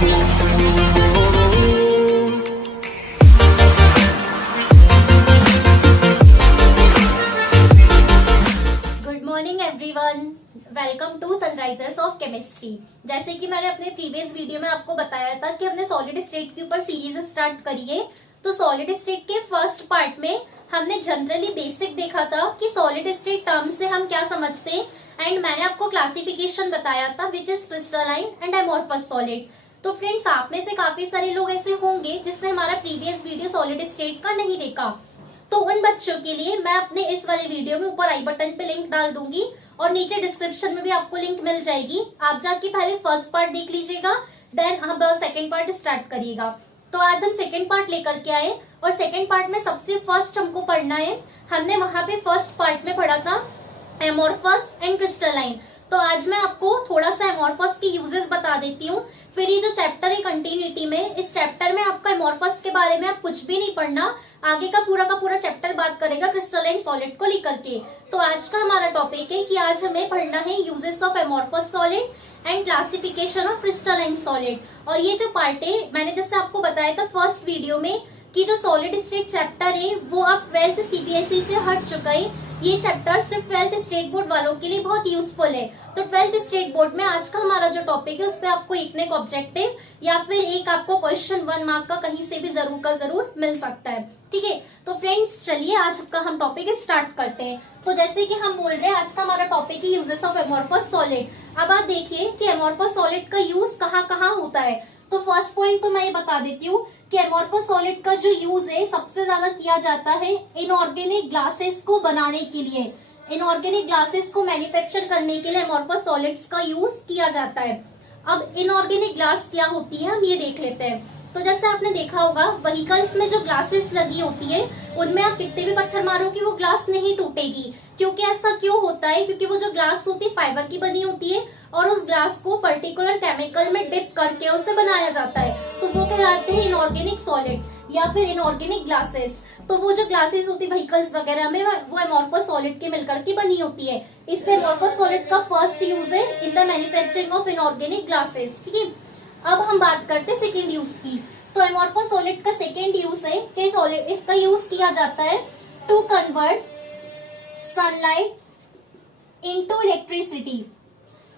Good morning everyone, welcome to Sunrisers of chemistry. जैसे कि मैंने अपने प्रीवियस वीडियो में आपको बताया था कि हमने सॉलिड स्टेट के ऊपर सीरीज स्टार्ट करी है। तो सॉलिड स्टेट के फर्स्ट पार्ट में हमने जनरली बेसिक देखा था कि सॉलिड स्टेट टर्म से हम क्या समझते हैं, एंड मैंने आपको क्लासिफिकेशन बताया था which is crystalline and amorphous solid. तो फ्रेंड्स, आप में से काफी सारे लोग ऐसे होंगे जिसने हमारा प्रीवियस वीडियो सॉलिड स्टेट का नहीं देखा। तो उन बच्चों के लिए मैं अपने इस वाले वीडियो में ऊपर आई बटन पे लिंक डाल दूंगी और नीचे डिस्क्रिप्शन में भी आपको लिंक मिल जाएगी। आप जाके पहले फर्स्ट पार्ट देख लीजिएगा, देन हम सेकंड पार्ट स्टार्ट करिएगा। तो आज हम सेकंड पार्ट लेकर के आए और सेकंड पार्ट में सबसे फर्स्ट हमको पढ़ना है, हमने वहां पे फर्स्ट पार्ट में पढ़ा था एमोर्फस एंड क्रिस्टलाइन। तो आज मैं आपको थोड़ा सा एमोर्फस के यूजेस बता देती हूँ। फिर ये जो चैप्टर है कंटिन्यूटी में, इस चैप्टर में आपका एमोर्फस के बारे में आप कुछ भी नहीं पढ़ना, आगे का पूरा चैप्टर बात करेगा क्रिस्टलाइन सॉलिड को लेकर के। तो आज का हमारा टॉपिक है कि आज हमें पढ़ना है uses of amorphous solid and classification of crystalline solid. और ये जो पार्ट है, मैंने जैसे आपको बताया था फर्स्ट वीडियो में कि जो सॉलिड स्टेट चैप्टर है वो अब 12th सीबीएसई से हट चुका है। ये चैप्टर सिर्फ 12th स्टेट बोर्ड वालों के लिए बहुत यूजफुल है। तो 12th स्टेट बोर्ड में आज का हमारा जो टॉपिक है उस पर आपको एक न एक ऑब्जेक्टिव या फिर एक आपको क्वेश्चन 1 मार्क का कहीं से भी जरूर का जरूर मिल सकता है। ठीक है, तो फ्रेंड्स चलिए आज का हम टॉपिक स्टार्ट करते हैं। तो जैसे कि हम बोल रहे हैं, आज का हमारा टॉपिक है यूजेस ऑफ एमोर्फस सॉलिड। अब आप देखिए कि एमोर्फस सॉलिड का यूज कहाँ कहाँ होता है। तो फर्स्ट पॉइंट तो मैं ये बता देती हूँ कि एमोर्फस सॉलिड का जो यूज है सबसे ज्यादा किया जाता है इनऑर्गेनिक ग्लासेस को बनाने के लिए। इनऑर्गेनिक ग्लासेस को मैन्युफैक्चर करने के लिए एमोर्फस सॉलिड्स का यूज किया जाता है। अब इनऑर्गेनिक ग्लास क्या होती है हम ये देख लेते हैं। तो जैसे आपने देखा होगा व्हीकल्स में जो ग्लासेस लगी होती है उनमें आप कितने भी पत्थर मारोगे वो ग्लास नहीं टूटेगी। क्योंकि ऐसा क्यों होता है? क्योंकि वो जो ग्लास होती है फाइबर की बनी होती है और उस ग्लास को पर्टिकुलर केमिकल में डिप करके उसे बनाया जाता है। तो वो कहलाते हैं इनऑर्गेनिक सॉलिड या फिर इनऑर्गेनिक ग्लासेस। तो वो जो ग्लासेस होती है व्हीकल्स वगैरह में वो एमोर्फस सॉलिड के मिलकर की बनी होती है। इसलिए एमोर्फस सॉलिड का फर्स्ट यूज है in the manufacturing of inorganic glasses. ठीक है, अब हम बात करते हैं सेकेंड यूज की। तो एमोर्फस सॉलिड का सेकेंड यूज है कि सॉलिड इसका यूज किया जाता है to convert sunlight into electricity.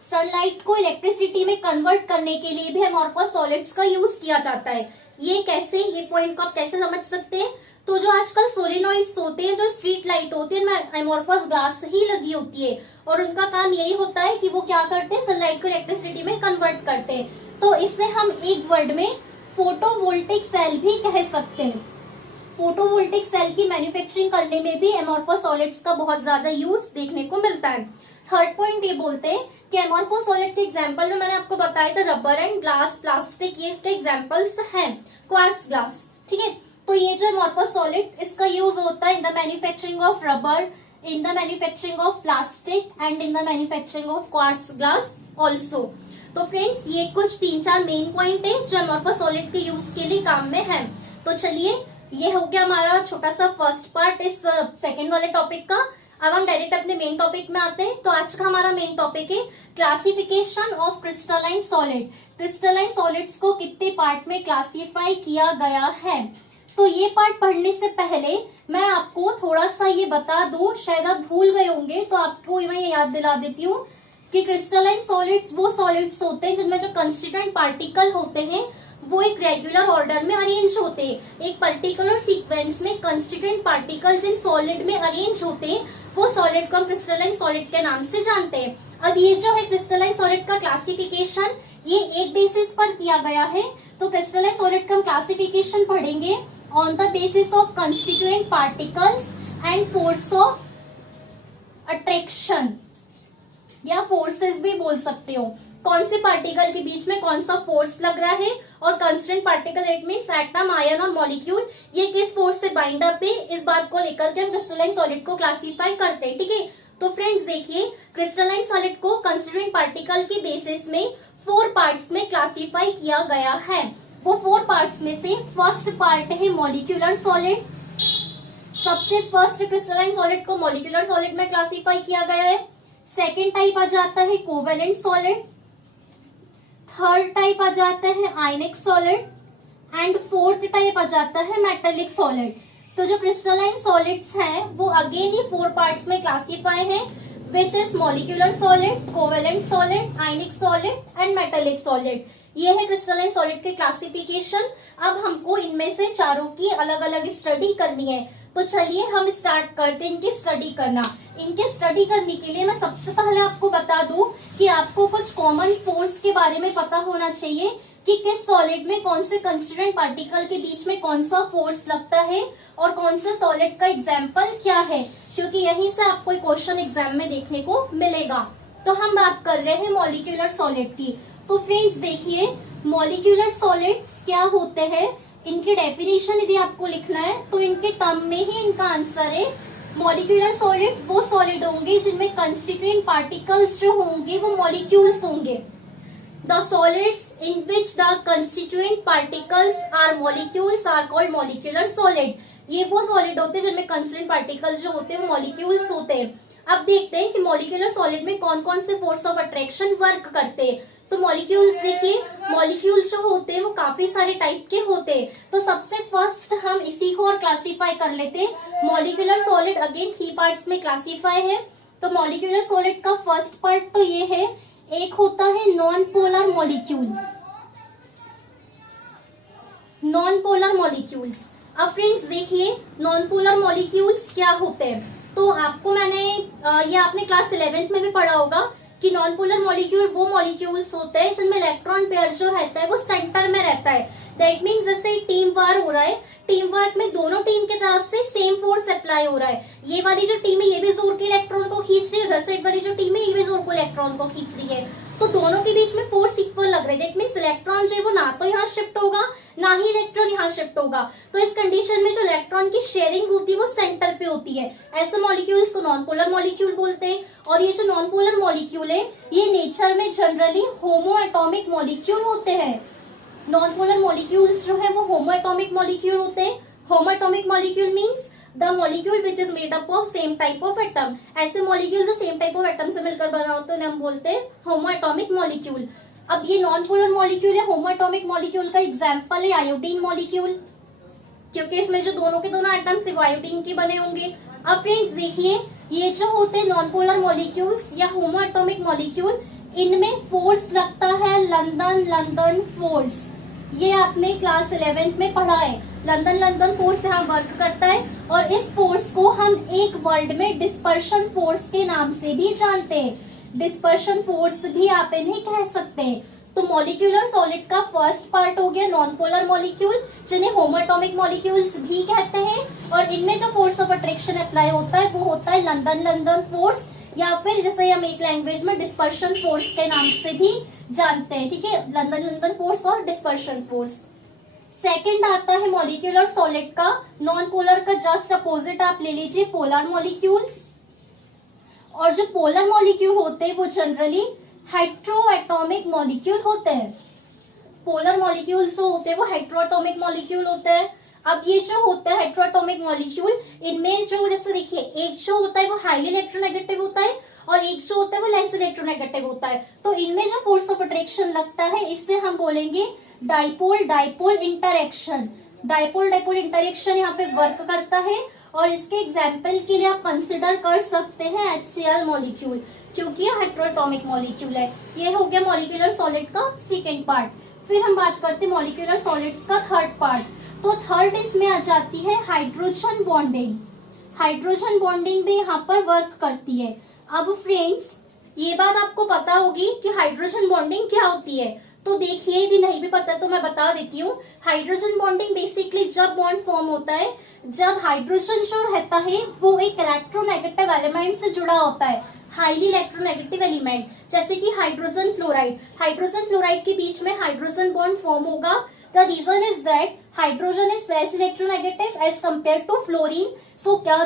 Sunlight को इलेक्ट्रिसिटी में कन्वर्ट करने के लिए भी एमोर्फस सॉलिड्स का यूज किया जाता है। ये कैसे, ये पॉइंट को आप कैसे समझ सकते हैं? तो जो आजकल सोलेनोइड्स होते हैं, जो स्ट्रीट लाइट होती है, उनमें एमोर्फस ग्लास ही लगी होती है और उनका काम यही होता है कि वो क्या करते हैं, सनलाइट को इलेक्ट्रिसिटी में कन्वर्ट करते हैं। तो इससे हम एक वर्ड में फोटोवोल्टिक सेल भी कह सकते हैं। फोटोवोल्टिक सेल की मैन्युफैक्चरिंग करने में भी एमोर्फस सॉलिड्स का बहुत ज्यादा यूज देखने को मिलता है। थर्ड पॉइंट ये बोलते हैं कि एमोर्फस सॉलिड के एग्जांपल में मैंने आपको बताया था रबर एंड ग्लास, प्लास्टिक, ये इसके एग्जांपल्स हैं। क्वार्ट्ज ग्लास, ठीक है। तो ये जो एमोर्फस सॉलिड इसका यूज होता है in the manufacturing of rubber, in the manufacturing of plastic and in the manufacturing of quartz glass also. तो फ्रेंड्स, ये कुछ 3-4 मेन पॉइंट है जो एमोर्फस सॉलिड के यूज के लिए काम में है। तो चलिए, ये हो गया हमारा छोटा सा फर्स्ट पार्ट इस सेकंड वाले टॉपिक का। अब हम डायरेक्ट अपने मेन टॉपिक में आते हैं। तो आज का हमारा मेन टॉपिक है classification of crystalline solid. Crystalline solids को कितने पार्ट में क्लासिफाई किया गया है। तो ये पार्ट पढ़ने से पहले मैं आपको थोड़ा सा ये बता दूं, शायद आप भूल गए होंगे, तो आपको मैं ये याद दिला देती हूँ कि क्रिस्टलाइन सॉलिड्स वो सॉलिड्स होते हैं जिनमें जो कंस्टिट्यूएंट पार्टिकल होते हैं वो एक रेगुलर ऑर्डर में अरेंज होते हैं। एक पर्टिकुलर सीक्वेंस में कंस्टिट्यूएंट पार्टिकल जिन सॉलिड में अरेंज होते हैं वो सॉलिड को हम क्रिस्टलाइन सॉलिड के नाम से जानते हैं। अब ये जो है क्रिस्टलाइन सॉलिड का क्लासिफिकेशन, ये एक बेसिस पर किया गया है। तो क्रिस्टलाइन सॉलिड का हम क्लासिफिकेशन पढ़ेंगे on the basis of constituent particles and force of attraction, या फोर्सेस भी बोल सकते हो। कौन से पार्टिकल के बीच में कौन सा फोर्स लग रहा है, और constant particle it means atom, ion और मॉलिक्यूल, ये किस फोर्स से बाइंड अप है, इस बात को लेकर के हम क्रिस्टलाइन सॉलिड को क्लासिफाई करते हैं। ठीक है, तो फ्रेंड्स देखिए, क्रिस्टलाइन सॉलिड को कंस्टिट्यूएंट पार्टिकल के बेसिस में 4 पार्ट्स में क्लासिफाई किया गया है। वो 4 पार्ट्स में से फर्स्ट पार्ट है मॉलिक्यूलर सॉलिड। सबसे फर्स्ट क्रिस्टलाइन सॉलिड को मॉलिक्यूलर सॉलिड में क्लासिफाई किया गया है। सेकेंड टाइप आ जाता है कोवेलेंट सॉलिड। थर्ड टाइप आ जाता है ionic solid and fourth type आ जाता है मेटेलिक सॉलिड। तो जो क्रिस्टलाइन सॉलिड्स हैं वो अगेन ही 4 पार्ट्स में क्लासीफाई है, which is molecular solid, covalent solid, ionic solid and metallic solid. ये है क्रिस्टलाइन सॉलिड के क्लासिफिकेशन। अब हमको इनमें से चारों की अलग अलग स्टडी करनी है, तो चलिए हम स्टार्ट करते हैं इनकी स्टडी करना। इनके स्टडी करने के लिए मैं सबसे पहले आपको बता दूं कि आपको कुछ कॉमन फोर्स के बारे में पता होना चाहिए कि किस सॉलिड में कौन से कंस्टिट्यूएंट पार्टिकल के बीच में कौन सा फोर्स लगता है और कौन से सॉलिड का एग्जाम्पल क्या है, क्योंकि यहीं से आपको क्वेश्चन एग्जाम में देखने को मिलेगा। तो हम बात कर रहे हैं मॉलिक्यूलर सॉलिड की। तो फ्रेंड्स देखिए, मॉलिक्यूलर सॉलिड्स क्या होते हैं, इनकी डेफिनेशन यदि आपको लिखना है तो इनके टर्म में ही इनका आंसर है। मॉलिक्यूलर सॉलिड्स वो सॉलिड होंगे जिनमें कंस्टिट्यूएंट पार्टिकल्स जो होंगे वो मॉलिक्यूल्स होंगे। The solids in which the constituent particles are molecules are called molecular solid। ये वो सॉलिड होते हैं जिनमें कंस्टिट्यूएंट पार्टिकल्स जो होते हैं वो मॉलिक्यूल्स होते हैं। अब देखते हैं कि मॉलिक्यूलर सॉलिड में कौन कौन से फोर्स ऑफ अट्रैक्शन वर्क करते हैं। तो मॉलिक्यूल्स देखिए, मॉलिक्यूल्स जो होते हैं वो काफी सारे टाइप के होते हैं। तो सबसे फर्स्ट हम इसी को और क्लासीफाई कर लेते हैं। मॉलिक्यूलर सॉलिड अगेन 3 पार्ट्स में क्लासीफाई है। तो मॉलिक्यूलर सॉलिड का फर्स्ट पार्ट तो ये है, एक होता है non polar molecule, non polar molecules. अब फ्रेंड्स देखिए, नॉन पोलर मॉलिक्यूल्स क्या होते हैं। तो आपको मैंने ये आपने क्लास 11th में भी पढ़ा होगा कि नॉन पोलर मॉलिक्यूल वो मॉलिक्यूल्स होते हैं जिनमें इलेक्ट्रॉन पेयर जो रहता है वो सेंटर में रहता है। दैट मीन्स जैसे टीम वार हो रहा है, टीम वर्क में दोनों टीम की तरफ से सेम फोर्स अप्लाई हो रहा है। ये वाली जो टीम है ये भी जोर के इलेक्ट्रॉन को खींच रही है, उधर साइड वाली जो टीम है ये भी जोर को इलेक्ट्रॉन को खींच रही है। तो दोनों के बीच में फोर्स इक्वल लग रहा है। दैट मीन्स इलेक्ट्रॉन जो है वो ना तो यहाँ शिफ्ट होगा ना ही इलेक्ट्रॉन यहाँ शिफ्ट होगा। तो इस कंडीशन में जो इलेक्ट्रॉन की शेयरिंग होती है वो सेंटर पे होती है। ऐसे मॉलिक्यूल्स को नॉन पोलर मॉलिक्यूल बोलते हैं। और ये जो नॉन पोलर मॉलिक्यूल है ये नेचर में जनरली होमो एटॉमिक मॉलिक्यूल होते हैं। नॉन पोलर मॉलिक्यूल्स जो है वो होमो एटॉमिक मॉलिक्यूल होते हैं। होमो atomic molecule means the molecule which is made up of same type of atom. ऐसे मॉलिक्यूल जो सेम टाइप ऑफ एटम से मिलकर बना होता है हम बोलते हैं होमो एटॉमिक मॉलिक्यूल। अब ये नॉन पोलर मॉलिक्यूल है, होमो एटॉमिक मॉलिक्यूल का एग्जाम्पल है आयोडीन मॉलिक्यूल, क्योंकि इसमें जो दोनों के दोनों एटम्स है वो आयोडीन के बने होंगे। अब फ्रेंड्स देखिए, ये जो होते हैं नॉन पोलर मॉलिक्यूल्स या होमो एटॉमिक मॉलिक्यूल, इनमें फोर्स लगता है लंदन फोर्स। ये आपने क्लास 11th में पढ़ा है। लंदन फोर्स यहाँ वर्क करता है और इस फोर्स को हम एक वर्ड में डिस्पर्शन फोर्स के नाम से भी जानते हैं। डिस्पर्शन फोर्स भी आप इन्हें कह सकते हैं। तो मॉलिक्यूलर सॉलिड का फर्स्ट पार्ट हो गया नॉन पोलर मॉलिक्यूल, जिन्हें होमो एटॉमिक मॉलिक्यूल्स भी कहते हैं। और इनमें जो फोर्स ऑफ अट्रैक्शन अप्लाई होता है वो होता है लंदन फोर्स, या फिर जैसे हम एक लैंग्वेज में डिस्पर्शन फोर्स के नाम से भी जानते हैं। ठीक है, लंदन फोर्स और डिस्पर्शन फोर्स। सेकंड आता है मॉलिक्यूलर सॉलिड का नॉन पोलर का जस्ट अपोजिट आप ले लीजिए पोलर मॉलिक्यूल्स। और जो पोलर मॉलिक्यूल होते हैं वो जनरली हेट्रोएटॉमिक मॉलिक्यूल होते हैं। पोलर मॉलिक्यूल्स जो होते हैं वो हेट्रोएटॉमिक मॉलिक्यूल होते हैं। अब ये जो होता है हेट्रोएटॉमिक मॉलिक्यूल, इनमें जो जैसे देखिए एक जो होता है वो हाईली इलेक्ट्रोनेगेटिव होता है और एक जो होता है वो लेस इलेक्ट्रोनेगेटिव होता है। तो इनमें जो फोर्स ऑफ अट्रैक्शन लगता है इससे हम बोलेंगे डाइपोल इंटरेक्शन। डाइपोल इंटरेक्शन यहाँ पे वर्क करता है। और इसके एग्जाम्पल के लिए आप कंसिडर कर सकते हैं HCl मॉलिक्यूल, क्योंकि ये हेट्रोएटॉमिक मॉलिक्यूल है। ये हो गया मॉलिक्यूलर सॉलिड का सेकेंड पार्ट। फिर हम बात करते हैं मॉलिक्यूलर सॉलिड्स का थर्ड पार्ट। तो थर्ड इसमें आ जाती है हाइड्रोजन बॉन्डिंग। हाइड्रोजन बॉन्डिंग भी यहाँ पर वर्क करती है। अब फ्रेंड्स ये बात आपको पता होगी कि हाइड्रोजन बॉन्डिंग क्या होती है। तो देखिए, यदि नहीं भी पता तो मैं बता देती हूँ। हाइड्रोजन बॉन्डिंग बेसिकली जब बॉन्ड फॉर्म होता है जब हाइड्रोजन जो रहता है वो एक इलेक्ट्रोनेगेटिव एलिमेंट से जुड़ा होता है, हाईली इलेक्ट्रोनेगेटिव एलिमेंट, जैसे कि हाइड्रोजन फ्लोराइड। हाइड्रोजन फ्लोराइड के बीच में हाइड्रोजन बॉन्ड फॉर्म होगा। The reason is that hydrogen is less electronegative as compare to fluorine. So क्या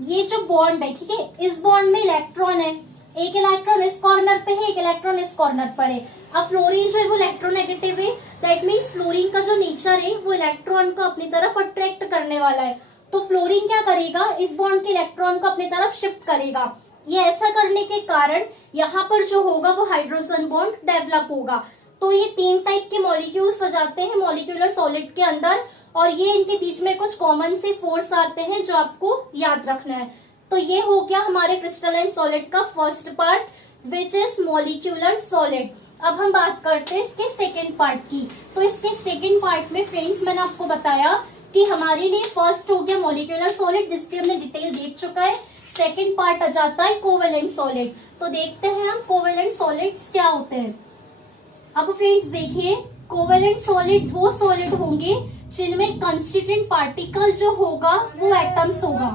ये जो बॉन्ड है, ठीक है, इस बॉन्ड में इलेक्ट्रॉन है, एक इलेक्ट्रॉन इस कॉर्नर पे है, एक इलेक्ट्रॉन इस कॉर्नर पर है। अब फ्लोरीन जो है वो इलेक्ट्रोनेगेटिव है। दैट मीन्स फ्लोरीन का जो नेचर है वो इलेक्ट्रॉन को अपनी तरफ अट्रैक्ट करने वाला है। तो फ्लोरीन क्या करेगा, इस बॉन्ड के इलेक्ट्रॉन को अपनी तरफ शिफ्ट करेगा। ये ऐसा करने के कारण यहाँ पर जो होगा वो हाइड्रोजन बॉन्ड डेवलप होगा। तो ये 3 टाइप के मॉलिक्यूल्स आ जाते हैं मॉलिक्यूलर सॉलिड के अंदर, और ये इनके बीच में कुछ कॉमन से फोर्स आते हैं जो आपको याद रखना है। तो ये हो गया हमारे क्रिस्टलाइन सॉलिड का first part which is molecular solid. अब हम बात करते हैं इसके सेकेंड पार्ट की। तो इसके सेकेंड पार्ट में फ्रेंड्स मैंने आपको बताया कि हमारे लिए फर्स्ट हो गया मॉलिक्यूलर सॉलिड जिसकी हमने डिटेल देख चुका है। सेकेंड पार्ट आ जाता है कोवेलेंट सॉलिड। तो देखते हैं हम कोवेलेंट सॉलिड्स क्या होते हैं। अब फ्रेंड्स देखिए, कोवेलेंट सॉलिड वो सॉलिड होंगे जिनमें कंस्टिट्यूएंट पार्टिकल जो होगा वो एटम्स होगा।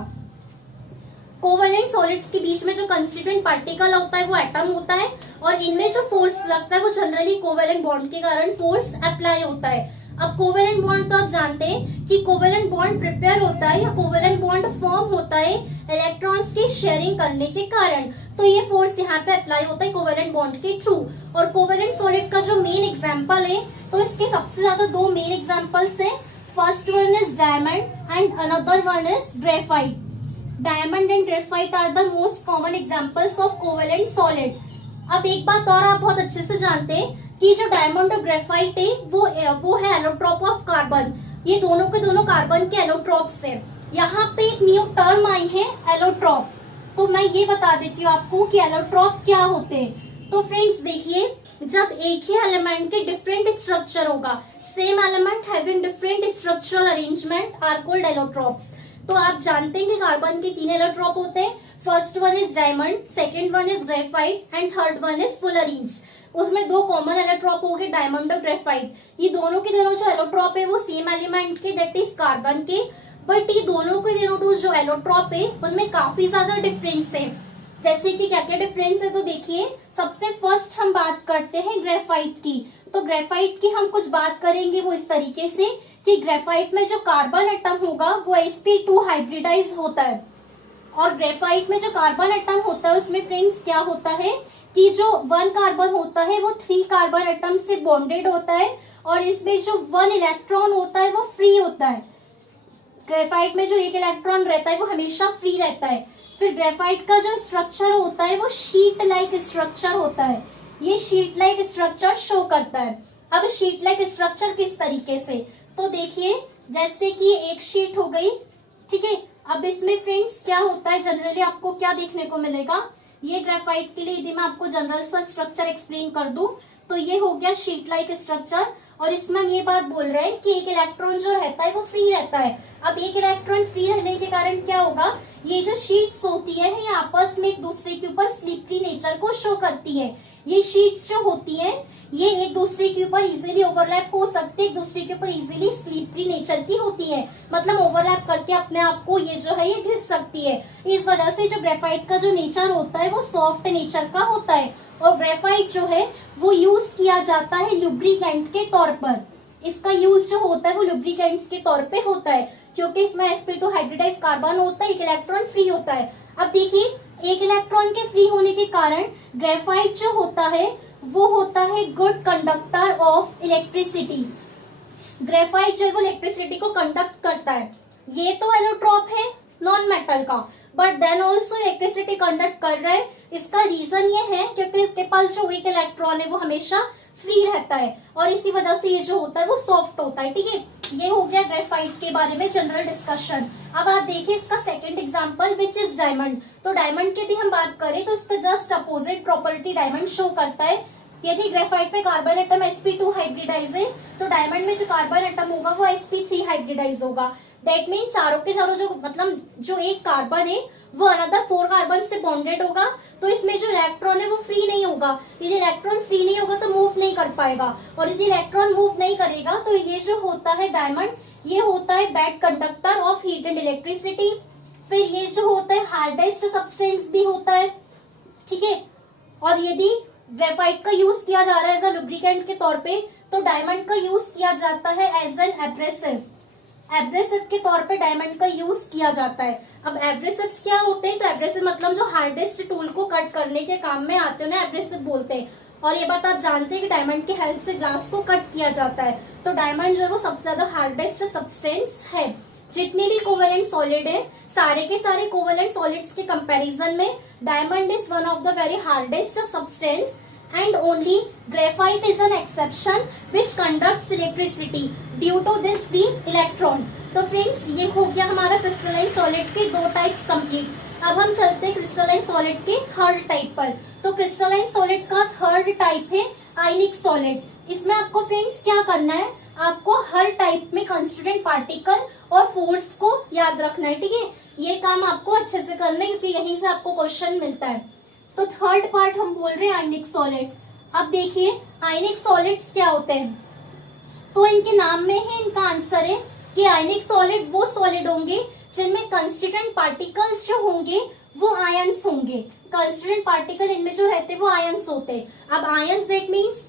कोवेलेंट सॉलिड्स के बीच में जो कंस्टिट्यूएंट पार्टिकल होता है वो एटम होता है, और इनमें जो फोर्स लगता है वो जनरली कोवेलेंट बॉन्ड के कारण फोर्स अप्लाई होता है। अब कोवेलेंट बॉन्ड तो आप जानते हैं कि कोवेलेंट बॉन्ड प्रिपेयर होता है या कोवेलेंट बॉन्ड फॉर्म होता है इलेक्ट्रॉन्स की शेयरिंग करने के कारण। तो ये फोर्स यहाँ पे अप्लाई होता है कोवेलेंट बॉन्ड के थ्रू। और कोवेलेंट सॉलिड का जो मेन एग्जांपल है, तो इसके सबसे ज्यादा 2 मेन एग्जांपल्स है। First one is diamond and another one is graphite. Diamond and graphite are the most common examples of covalent solid. अब एक बात और आप बहुत अच्छे से जानते हैं कि जो डायमंड और ग्रेफाइट है वो है एलोट्रॉप ऑफ कार्बन। ये दोनों के दोनों कार्बन के एलोट्रॉप्स है। यहाँ पे एक न्यू टर्म आई है एलोट्रॉप। तो मैं ये बता देती हूँ आपको कि एलोट्रॉप क्या होते हैं। तो फ्रेंड्स देखिए, जब एक ही एलिमेंट के डिफरेंट स्ट्रक्चर होगा, same element having different structural arrangement are called allotropes. तो आप जानते हैं कि कार्बन के 3 एलोट्रॉप होते हैं। First one is diamond, second one is graphite and third one is fullerenes. उसमें 2 कॉमन एलोट्रॉप हो गए, डायमंड और ग्रेफाइट। ये दोनों के दोनों जो एलोट्रॉप है वो सेम एलिमेंट के, दैट इज कार्बन के, बट ये दोनों के दोनों जो एलोट्रॉप है उनमें काफी ज्यादा डिफरेंस है। जैसे कि क्या क्या डिफरेंस है, तो देखिए सबसे फर्स्ट हम बात करते हैं ग्रेफाइट की। तो ग्रेफाइट की हम कुछ बात करेंगे वो इस तरीके से कि ग्रेफाइट में जो कार्बन एटम होगा वो sp2 हाइब्रिडाइज होता है, और ग्रेफाइट में जो कार्बन एटम होता है उसमें फ्रेंड्स क्या होता है कि जो 1 कार्बन होता है वो 3 कार्बन एटम से बॉन्डेड होता है, और इसमें जो 1 इलेक्ट्रॉन होता है वो फ्री होता है। ग्रेफाइट में जो 1 इलेक्ट्रॉन रहता है वो हमेशा फ्री रहता है। फिर ग्रेफाइट का जो स्ट्रक्चर होता है वो शीट लाइक स्ट्रक्चर होता है। ये शीट लाइक स्ट्रक्चर शो करता है। अब शीट लाइक स्ट्रक्चर किस तरीके से, तो देखिए जैसे कि एक शीट हो गई, ठीक है। अब इसमें फ्रेंड्स क्या होता है, जनरली आपको क्या देखने को मिलेगा, ये ग्रेफाइट के लिए यदि मैं आपको जनरल सा स्ट्रक्चर एक्सप्लेन कर दूं तो ये हो गया शीट लाइक स्ट्रक्चर, और इसमें हम ये बात बोल रहे हैं कि एक इलेक्ट्रॉन जो रहता है वो फ्री रहता है। अब एक इलेक्ट्रॉन फ्री रहने के कारण क्या होगा, ये जो शीट्स होती है ये आपस में एक दूसरे के ऊपर स्लिपरी नेचर को शो करती है। ये शीट्स जो होती है ये एक दूसरे के ऊपर इजीली ओवरलैप हो सकती है, एक दूसरे के ऊपर इजीली स्लिपरी नेचर की होती है, मतलब ओवरलैप करके अपने आप को ये जो है ये घिस सकती है। इस वजह से जो ग्रेफाइट का जो नेचर होता है वो सॉफ्ट नेचर का होता है, और ग्रेफाइट जो है वो यूज किया जाता है लुब्रिकेंट के तौर पर। इसका यूज जो होता है वो लुब्रिकेंट्स के तौर पे होता है, क्योंकि इसमें sp2 हाइब्रिडाइज कार्बन होता है, एक इलेक्ट्रॉन फ्री होता है। अब देखिए एक इलेक्ट्रॉन के फ्री होने के कारण ग्रेफाइट जो होता है वो होता है good conductor of electricity. Graphite जो है वो इलेक्ट्रिसिटी को कंडक्ट करता है। ये तो एलोट्रॉप है नॉन मेटल का, but then also electricity conduct कर रहा है। इसका रीजन ये है क्योंकि इसके पास जो एक इलेक्ट्रॉन है वो हमेशा फ्री रहता है, और इसी वजह से ये जो होता है वो सॉफ्ट होता है, ठीक है। ये हो गया ग्रेफाइट के बारे में जनरल डिस्कशन। अब आप देखिए इसका second example which is diamond. तो डायमंड की यदि हम बात करें तो इसका just opposite property diamond show करता है। यदि ग्रेफाइट में कार्बन एटम sp2 हाइब्रिडाइज है तो डायमंड में जो कार्बन एटम होगा वो sp3 हाइब्रिडाइज होगा। दैट मीन चारों के चारों जो मतलब जो एक कार्बन है वो अनदर 4 कार्बन से बॉन्डेड होगा, तो इसमें जो इलेक्ट्रॉन है वो फ्री नहीं होगा। यदि इलेक्ट्रॉन फ्री नहीं होगा तो मूव नहीं कर पाएगा, और यदि इलेक्ट्रॉन मूव नहीं करेगा तो ये जो होता है डायमंड, ये होता है bad conductor of heat and electricity. फिर ये जो होता है हार्डेस्ट सब्सटेंस भी होता है, ठीक है। और यदि ग्रेफाइट का यूज किया जा रहा है एज अ लुब्रिकेंट के तौर पे, तो डायमंड का यूज किया जाता है एज एन एब्रेसिव। एब्रेसिव के तौर पे डायमंड का यूज किया जाता है। अब एब्रेसिव्स क्या होते हैं, तो एब्रेसिव मतलब जो हार्डेस्ट टूल को कट करने के काम में आते हैं ना एब्रेसिव बोलते हैं। और ये बात आप जानते हैं कि डायमंड की हेल्प से ग्लास को कट किया जाता है। तो डायमंड जो है वो सबसे ज्यादा हार्डेस्ट सब्सटेंस है। जितने भी कोवेलेंट सॉलिड है, सारे के सारे कोवेलेंट सॉलिड्स के कंपैरिजन में diamond is one of the very hardest substance and only graphite is an exception which conducts electricity due to this free electron। तो फ्रेंड्स ये हो गया हमारा क्रिस्टलाइन सॉलिड के 2 टाइप्स कंप्लीट। अब हम चलते हैं क्रिस्टलाइन सॉलिड के थर्ड टाइप पर। तो क्रिस्टलाइन सॉलिड का थर्ड टाइप है आयनिक सॉलिड। इसमें आपको फ्रेंड्स क्या करना है, आपको हर टाइप में कंस्टिट्यूएंट पार्टिकल और फोर्स को याद रखना है, ठीक है। ये काम आपको अच्छे से करना है क्योंकि यहीं से आपको क्वेश्चन मिलता है। तो थर्ड पार्ट हम बोल रहे हैं आयनिक सॉलिड। अब देखिए आयनिक सॉलिड्स क्या होते हैं, तो इनके नाम में ही इनका आंसर है कि आयनिक सॉलिड वो सॉलिड होंगे जिनमें कंस्टिट्यूएंट पार्टिकल्स जो होंगे वो आयंस होंगे। कंस्टिट्यूएंट पार्टिकल इनमें जो रहते हैं वो आयंस होते हैं। अब ions that means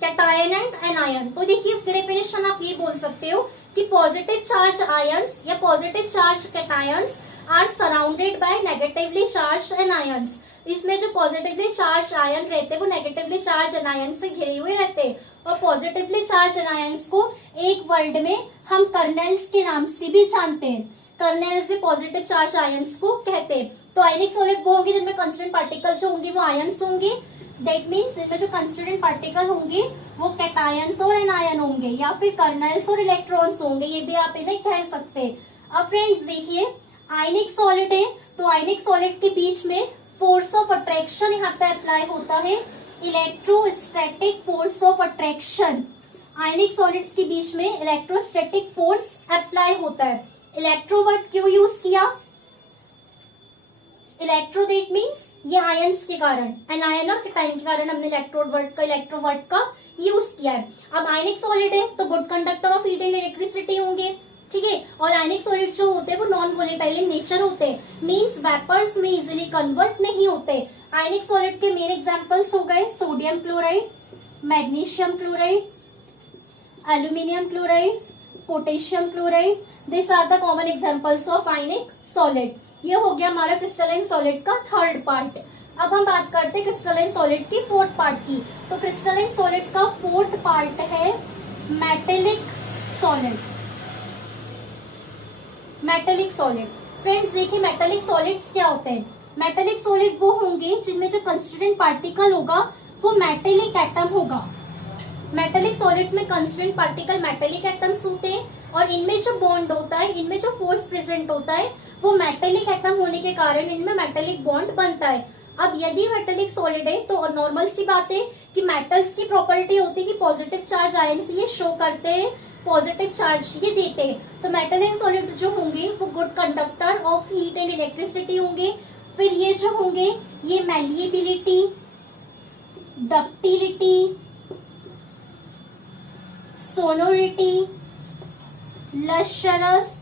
cation and anion. तो देखिए इसकी डेफिनेशन आप ये बोल सकते हो कि पॉजिटिव चार्ज आयंस या positive charge cations are surrounded by negatively charged anions. इसमें जो पॉजिटिवली चार्ज आयन रहते हैं वो नेगेटिवली चार्ज एनायन से घिरे हुए रहते हैं। और पॉजिटिवली चार्ज एनायंस को एक वर्ड में हम कर्नेल्स के नाम से भी जानते हैं। कर्नेल्स में पॉजिटिव चार्ज आयंस को कहते हैं। तो आयनिक सॉलिड वो होंगे जिनमें कंस्टिट्यूएंट पार्टिकल जो होंगे वो आयंस होंगे। दैट मीन्स इनमें जो कंस्टिट्यूएंट पार्टिकल होंगे वो कैटायंस और एनायन होंगे या फिर कर्नेल्स और इलेक्ट्रॉन्स होंगे, ये भी आप इन्हें कह सकते हैं। अब फ्रेंड्स देखिए आयनिक सॉलिड है तो आयनिक सॉलिड के बीच में फोर्स ऑफ अट्रैक्शन यहाँ पे अप्लाई होता है, electrostatic force of attraction. Ionic solids के बीच में इलेक्ट्रोस्टैटिक फोर्स अप्लाई होता है। इलेक्ट्रो वर्ड क्यों यूज किया, इलेक्ट्रो दैट मीन्स ये आयंस के कारण, एनायन और कैटायन के कारण हमने इलेक्ट्रो वर्ड का यूज किया है। अब आयनिक सॉलिड है तो good conductor of heat and electricity होंगे, ठीक है। और आयनिक सॉलिड जो होते हैं वो नॉन वोलेटाइल इन नेचर होते हैं, मींस वेपर्स में इजीली कन्वर्ट नहीं होते। आयनिक सॉलिड के मेन एग्जांपल्स हो गए sodium chloride, magnesium chloride, aluminium chloride, potassium chloride. This are the common examples of ionic solid. ये हो गया हमारा क्रिस्टलाइन सॉलिड का थर्ड पार्ट। अब हम बात करते हैं क्रिस्टलाइन सॉलिड की फोर्थ पार्ट की। तो क्रिस्टलाइन सॉलिड का फोर्थ पार्ट है metallic solid. Metallic solid friends देखिए मेटेलिक सॉलिड्स क्या होते हैं। मेटेलिक सॉलिड वो होंगे जिनमें जो कंस्टिट्यूएंट पार्टिकल होगा वो मेटेलिक एटम होगा। मेटेलिक सॉलिड्स में कंस्टिट्यूएंट पार्टिकल मेटेलिक एटम्स होते हैं और इनमें जो बॉन्ड होता है, इनमें जो फोर्स प्रेजेंट होता है वो मेटेलिक एटम होने के कारण इनमें मेटेलिक बॉन्ड बनता है। अब यदि मेटेलिक सॉलिड है तो नॉर्मल सी बात है कि मेटल्स की प्रॉपर्टी होती है कि पॉजिटिव चार्ज आयन से ये शो करते हैं, पॉजिटिव चार्ज ये देते हैं। तो मेटेलिक सॉलिड जो होंगे वो good conductor of heat and electricity होंगे। फिर ये जो होंगे ये मैलिएबिलिटी, डक्टिलिटी, सोनोरिटी, लशरस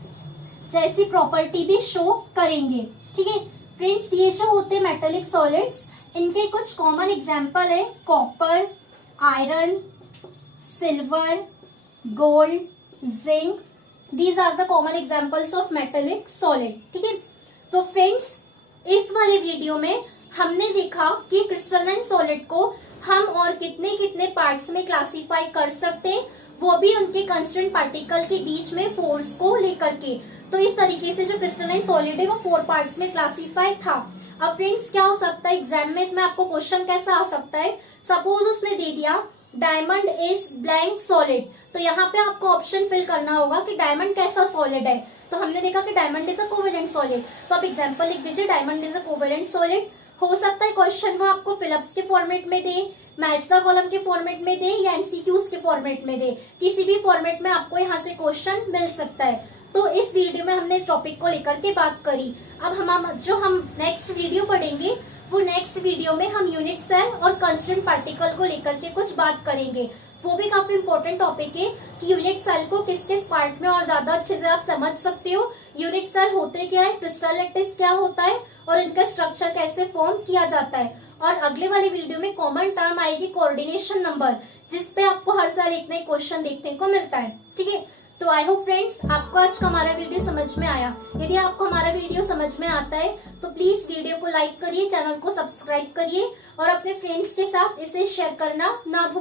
जैसी प्रॉपर्टी भी शो करेंगे, ठीक है फ्रेंड्स। ये जो होते हैं मेटेलिक सॉलिड्स इनके कुछ कॉमन एग्जांपल है copper, iron, silver, gold, zinc. These are the common examples of metallic solid, ठीक है। तो फ्रेंड्स इस वाले वीडियो में हमने देखा कि क्रिस्टलाइन सॉलिड को हम और कितने कितने पार्ट्स में क्लासिफाई कर सकते हैं, वो भी उनके कंस्टिट्यूएंट पार्टिकल के बीच में फोर्स को लेकर के। तो इस तरीके से जो क्रिस्टलाइन सॉलिड है वो 4 पार्ट्स में क्लासिफाई था। अब फ्रेंड्स क्या हो सकता है एग्जाम में, इसमें आपको क्वेश्चन कैसा आ सकता है, सपोज उसने दे दिया डायमंड इज ब्लैंक सॉलिड, तो यहाँ पे आपको ऑप्शन फिल करना होगा कि डायमंड कैसा सॉलिड है। तो हमने देखा कि diamond is a covalent solid, तो आप एग्जाम्पल लिख दीजिए diamond is a covalent solid. हो सकता है क्वेश्चन वो आपको फिलअप्स के फॉर्मेट में दे, मैच द कॉलम के फॉर्मेट में दे या एमसीक्यूज के फॉर्मेट में दे, किसी भी फॉर्मेट में आपको यहाँ से क्वेश्चन मिल सकता है। तो इस वीडियो में हमने इस टॉपिक को लेकर के बात करी। अब हम नेक्स्ट वीडियो पढ़ेंगे वो नेक्स्ट वीडियो में हम यूनिट सेल और कंस्टिट्यूएंट पार्टिकल को लेकर के कुछ बात करेंगे। वो भी काफी इंपॉर्टेंट टॉपिक है कि यूनिट सेल को किस किस पार्ट में और ज्यादा अच्छे से आप समझ सकते हो। यूनिट सेल होते क्या है, क्रिस्टल लैटिस क्या होता है और इनका स्ट्रक्चर कैसे फॉर्म किया जाता है। और अगले वाली वीडियो में कॉमन टर्म आएगी कोऑर्डिनेशन नंबर, जिसपे आपको हर साल एक नए क्वेश्चन देखने को मिलता है, ठीक है। तो आई होप फ्रेंड्स आपको आज का हमारा वीडियो समझ में आया। यदि आपको हमारा वीडियो समझ में आता है तो प्लीज वीडियो को लाइक करिए, चैनल को सब्सक्राइब करिए और अपने फ्रेंड्स के साथ इसे शेयर करना ना भूलिए।